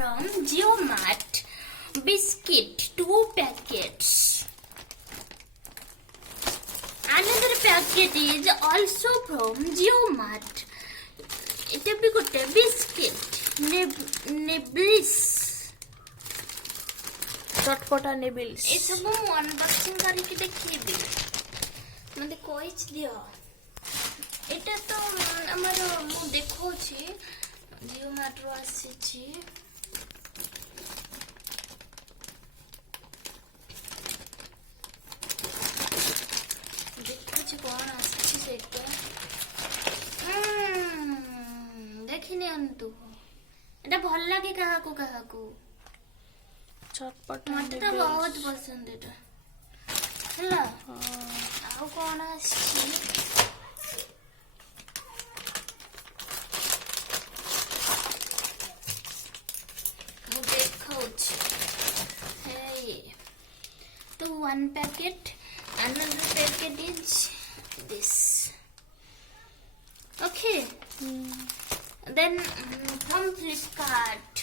from jiomart. Biscuit 2 packets. Another packet is also from jiomart. It be good biscuit. Nibbles. चटपटा nibbles ये सब मु unboxing करके देखिबी मते कोइच दियो एटा तो हमर मु देखो छी जियोमार्ट रो आसी छी देखो छी कोन आसी छी सेटा देखिने अंतु एटा भल लागे काहा को चटपटा मत तो बहुत पसंद है हेला आउ कौन आसी मु देखौ छी हे तो one packet another packet is this okay then from flipkart.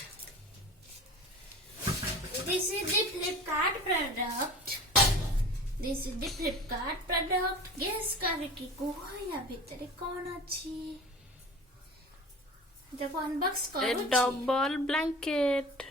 This is the flipkart product. Guess करके कोहा या भीतर कौन अछि देखो अनबॉक्स करो डबल ब्लैंकेट